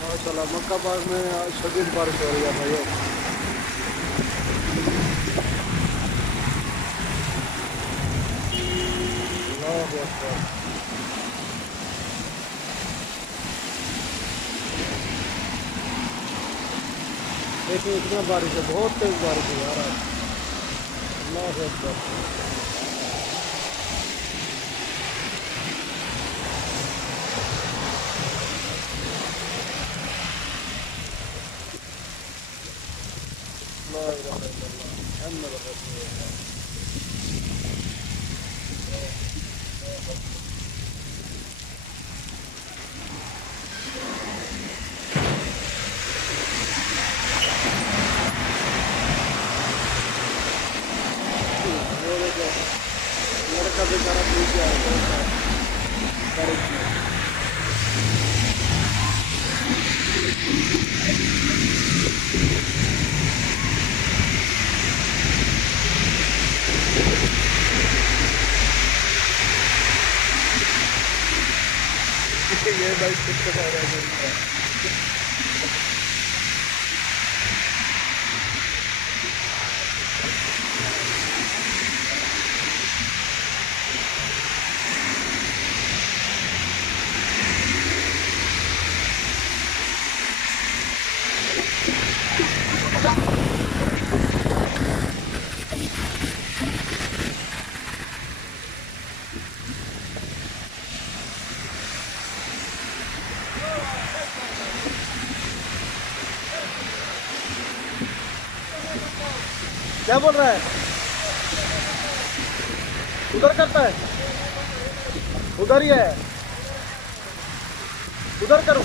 माशाल्लाह मक्का पाक में आज शदीद बारिश हो रही है भाई। अल्लाहु अकबर। देखिए इतना बारिश है, बहुत तेज बारिश है यार आज। अल्लाहु अकबर। ला इलाहा इल्लल्लाह मुहम्मद रसूलुल्लाह। वो देखो लड़का बेचारा भूल गया है बारिश में। ये भाई कुछ तो खा रहा है। क्या बोल रहा है? उधर करता है, उधर ही है, उधर करूं।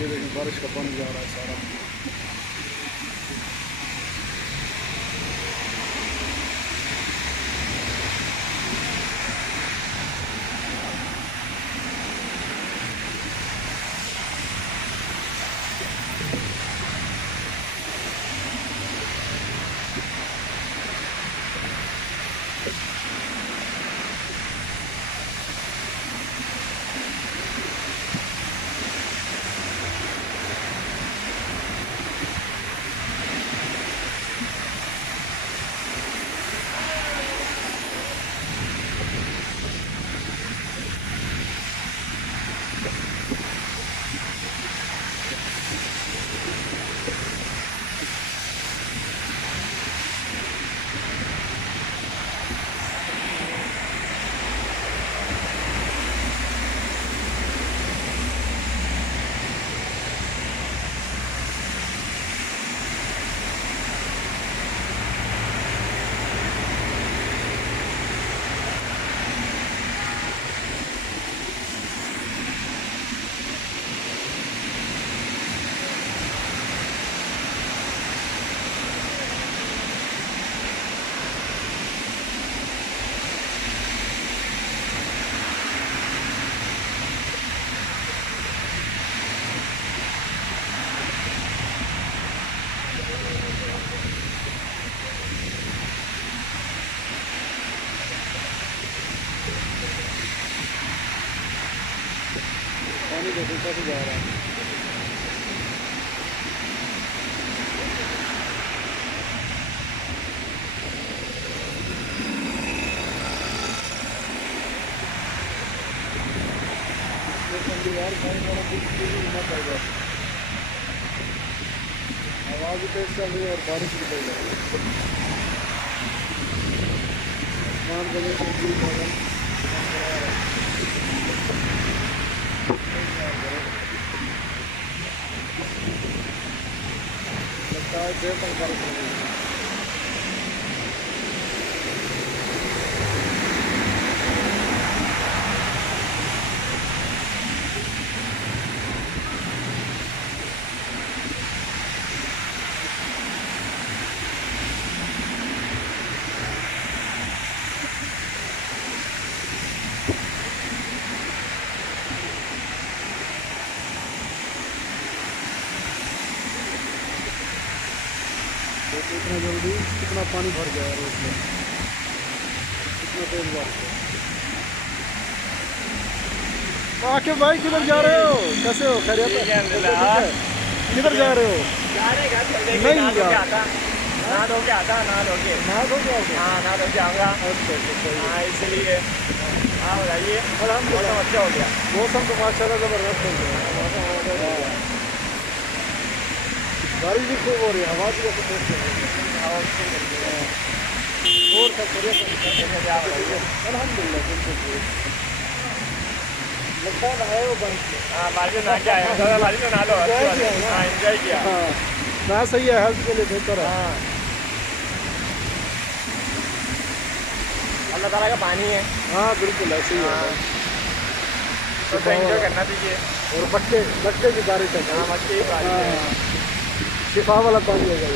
ये देखिए बारिश का पानी जा रहा है सारा। पानी देखो कैसे जा रहा है। दीवार आवाज भी तेज चल रही है और बारिश भी तेज है। आसमान गले लगता है देर तक बारिश हो रही है। इतना जल्दी कितना पानी भर गया रोड में, कितना तेज बारिश है। आके भाई किधर जा रहे हो, कैसे हो, खैरियत है? किधर जा रहे हो? नहीं नहा धो के आता, नहा धो के आता। हाँ नहा धो के आऊँगा। हाँ इसलिए हाँ बताइए। अल्हम्दुलिल्लाह अच्छा हो गया मौसम तो माशाल्लाह ज़बरदस्त हो गया। बारिश भी खूब हो रही है, हवा भी और सब बढ़िया। अल्हम्दुलिल्लाह बिल्कुल ठीक। लगता है नहाए हो बारिश में? हाँ बारिश में नहा के आया, बारिश में नहा लो। हाँ एंजॉय किया। हाँ ना सही है, हेल्थ के लिए बेहतर है। हाँ अल्लाह ताला का पानी है। हाँ बिल्कुल ऐसे ही है। तो एंजॉय करना चाहिए। और मक्के की बारिश है। हाँ मक्के की बारिश है, शिफा वाला पानी है ये।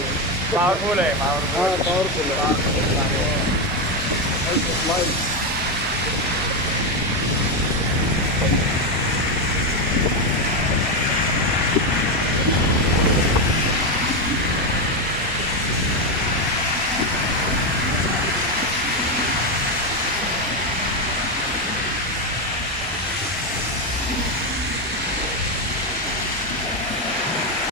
पावरफुल है। हाँ पावरफुल है। पानी है।